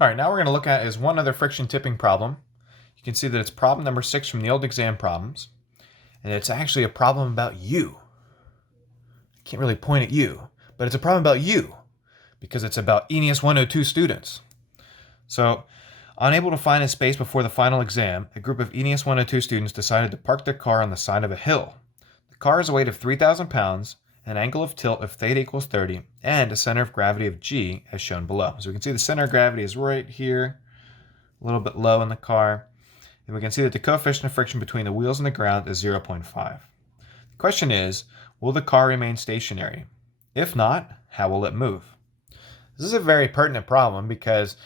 All right, now we're going to look at is one other friction tipping problem. You can see that it's problem number 6 from the old exam problems, and it's actually a problem about you. I can't really point at you, but it's a problem about you because it's about ENES 102 students. So, unable to find a space before the final exam, a group of ENES 102 students decided to park their car on the side of a hill. The car has a weight of 3,000 pounds, an angle of tilt of theta equals 30, and a center of gravity of G as shown below. So we can see the center of gravity is right here, a little bit low in the car. And we can see that the coefficient of friction between the wheels and the ground is 0.5. The question is, will the car remain stationary? If not, how will it move? This is a very pertinent problem because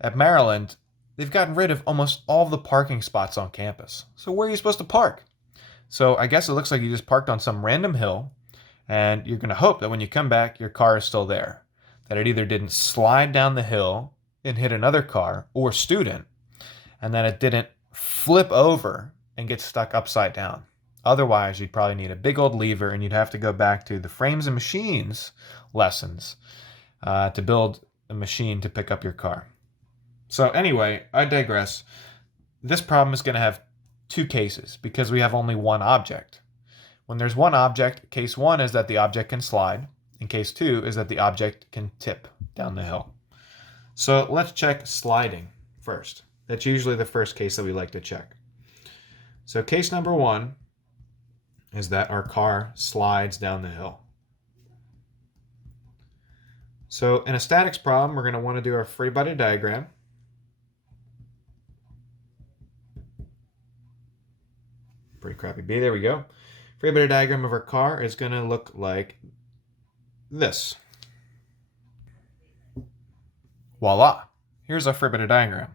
at Maryland, they've gotten rid of almost all of the parking spots on campus. So where are you supposed to park? So I guess it looks like you just parked on some random hill, and you're going to hope that when you come back, your car is still there. That it either didn't slide down the hill and hit another car or student, and that it didn't flip over and get stuck upside down. Otherwise, you'd probably need a big old lever, and you'd have to go back to the frames and machines lessons to build a machine to pick up your car. So anyway, I digress. This problem is going to have two cases because we have only one object. When there's one object, case one is that the object can slide, and case two is that the object can tip down the hill. So let's check sliding first. That's usually the first case that we like to check. So case number one is that our car slides down the hill. So in a statics problem, we're going to want to do our free body diagram. Pretty crappy B, there we go. Free body diagram of our car is going to look like this. Voila! Here's our free body diagram.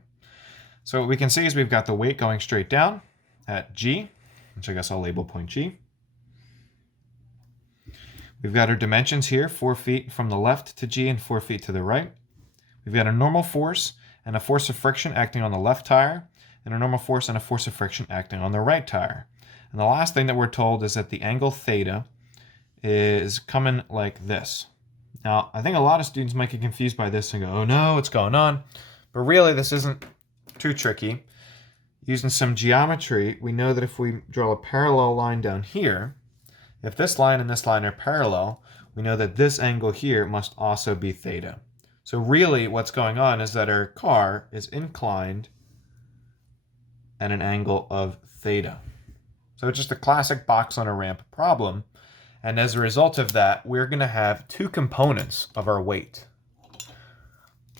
So what we can see is we've got the weight going straight down at G, which I guess I'll label point G. We've got our dimensions here, 4 feet from the left to G and 4 feet to the right. We've got a normal force and a force of friction acting on the left tire, and a normal force and a force of friction acting on the right tire. And the last thing that we're told is that the angle theta is coming like this. Now, I think a lot of students might get confused by this and go, oh no, what's going on? But really, this isn't too tricky. Using some geometry, we know that if we draw a parallel line down here, if this line and this line are parallel, we know that this angle here must also be theta. So really what's going on is that our car is inclined at an angle of theta. So it's just a classic box on a ramp problem. And as a result of that, we're going to have two components of our weight.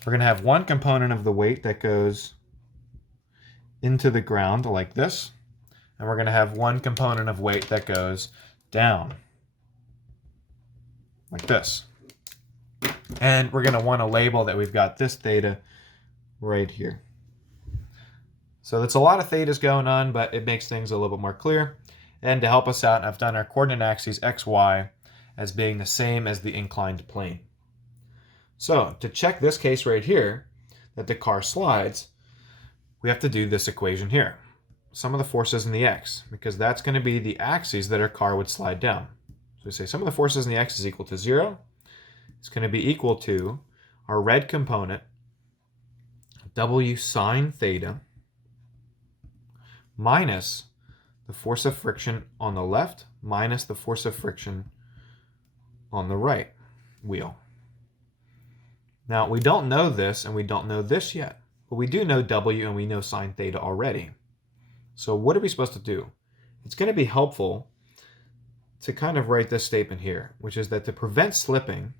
We're going to have one component of the weight that goes into the ground like this. And we're going to have one component of weight that goes down like this. And we're going to want to label that we've got this theta right here. So that's a lot of thetas going on, but it makes things a little bit more clear. And to help us out, I've done our coordinate axes x, y as being the same as the inclined plane. So to check this case right here, that the car slides, we have to do this equation here. Sum of the forces in the x, because that's going to be the axes that our car would slide down. So we say sum of the forces in the x is equal to 0. It's going to be equal to our red component, w sine theta, minus the force of friction on the left minus the force of friction on the right wheel. Now, we don't know this and we don't know this yet, but we do know w and we know sine theta already. So what are we supposed to do? It's going to be helpful to kind of write this statement here, which is that to prevent slipping,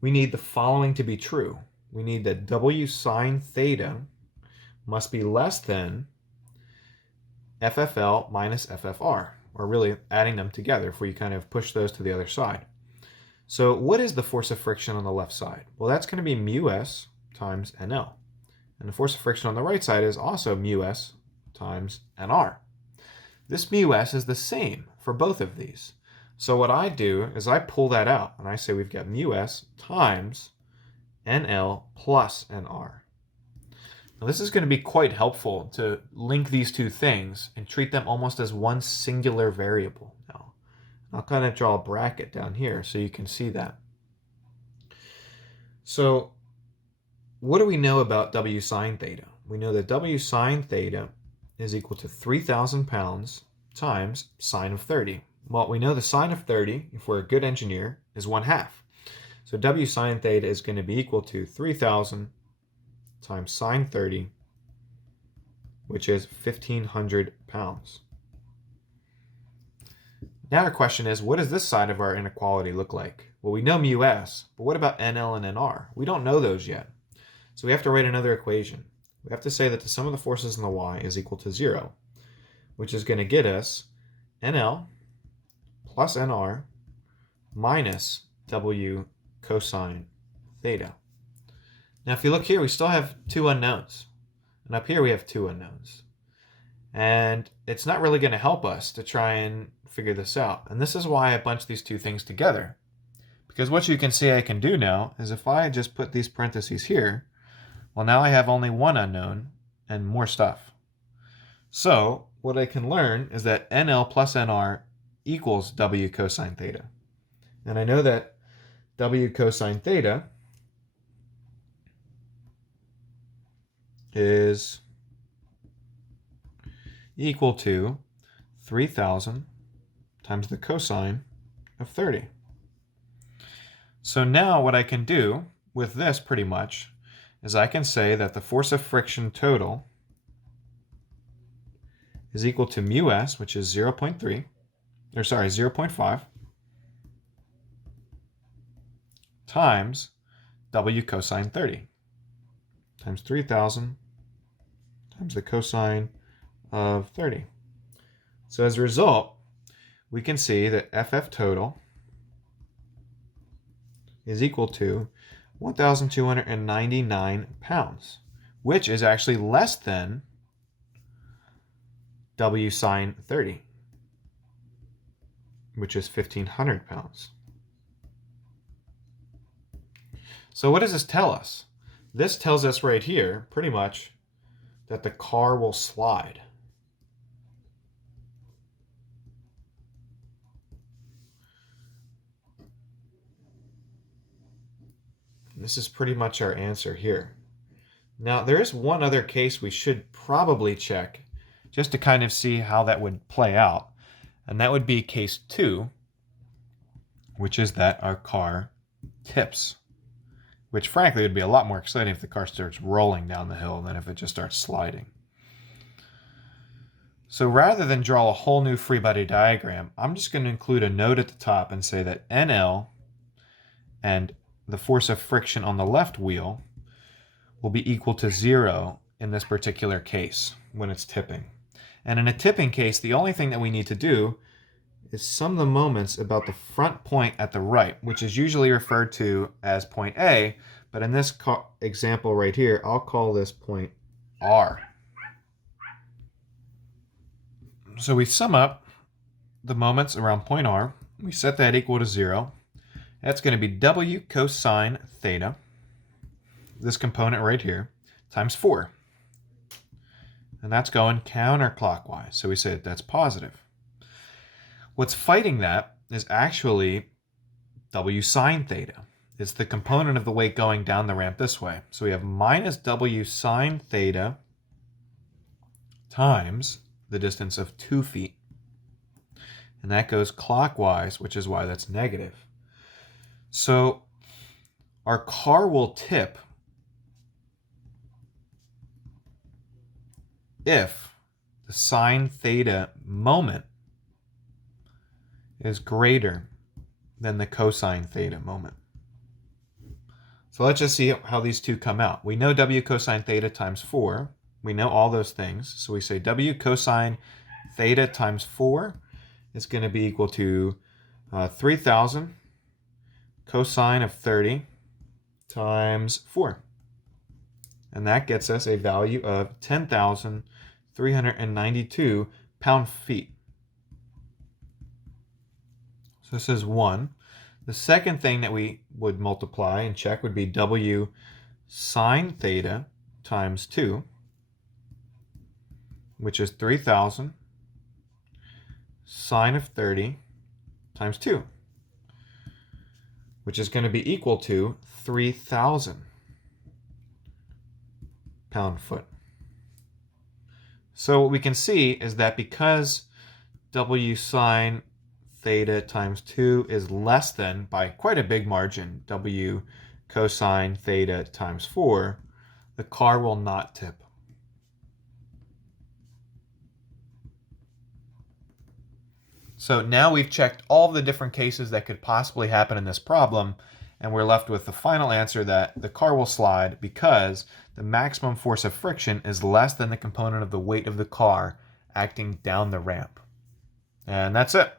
we need the following to be true. We need that w sine theta must be less than FFL minus FFR, or really adding them together if we kind of push those to the other side. So what is the force of friction on the left side? Well, that's going to be mu s times NL. And the force of friction on the right side is also mu s times NR. This mu s is the same for both of these. So what I do is I pull that out, and I say we've got mu s times NL plus NR. Now this is going to be quite helpful to link these two things and treat them almost as one singular variable. Now, I'll kind of draw a bracket down here so you can see that. So what do we know about W sine theta? We know that W sine theta is equal to 3,000 pounds times sine of 30. Well, we know the sine of 30, if we're a good engineer, is 1/2. So W sine theta is going to be equal to 3,000 times sine 30, which is 1,500 pounds. Now our question is, what does this side of our inequality look like? Well, we know mu s, but what about NL and NR? We don't know those yet. So we have to write another equation. We have to say that the sum of the forces in the y is equal to 0, which is going to get us NL plus NR minus W cosine theta. Now if you look here, we still have two unknowns. And up here we have two unknowns. And it's not really going to help us to try and figure this out. And this is why I bunched these two things together. Because what you can see I can do now is if I just put these parentheses here, well, now I have only one unknown and more stuff. So what I can learn is that NL plus NR equals W cosine theta. And I know that W cosine theta is equal to 3,000 times the cosine of 30. So now what I can do with this pretty much is I can say that the force of friction total is equal to mu s, which is 0.5, times W cosine 30, times 3,000 times the cosine of 30. So as a result, we can see that FF total is equal to 1,299 pounds, which is actually less than W sine 30, which is 1,500 pounds. So what does this tell us? This tells us right here, pretty much, that the car will slide. This is pretty much our answer here. Now, there is one other case we should probably check just to kind of see how that would play out. And that would be case 2, which is that our car tips. Which, frankly, would be a lot more exciting if the car starts rolling down the hill than if it just starts sliding. So rather than draw a whole new free body diagram, I'm just going to include a note at the top and say that NL and the force of friction on the left wheel will be equal to 0 in this particular case when it's tipping. And in a tipping case, the only thing that we need to do is sum the moments about the front point at the right, which is usually referred to as point A, but in this example right here, I'll call this point R. So we sum up the moments around point R. We set that equal to 0. That's going to be W cosine theta, this component right here, times 4. And that's going counterclockwise. So we say that that's positive. What's fighting that is actually W sine theta. It's the component of the weight going down the ramp this way. So we have minus W sine theta times the distance of 2 feet. And that goes clockwise, which is why that's negative. So our car will tip if the sine theta moment is greater than the cosine theta moment. So let's just see how these two come out. We know W cosine theta times 4. We know all those things. So we say W cosine theta times 4 is going to be equal to 3,000 cosine of 30 times 4. And that gets us a value of 10,392 pound-feet. So this is 1. The second thing that we would multiply and check would be W sine theta times 2, which is 3,000 sine of 30 times 2. which is going to be equal to 3,000 pound-foot. So what we can see is that because W sine theta times 2 is less than, by quite a big margin, W cosine theta times 4, the car will not tip. So now we've checked all the different cases that could possibly happen in this problem, and we're left with the final answer that the car will slide because the maximum force of friction is less than the component of the weight of the car acting down the ramp. And that's it.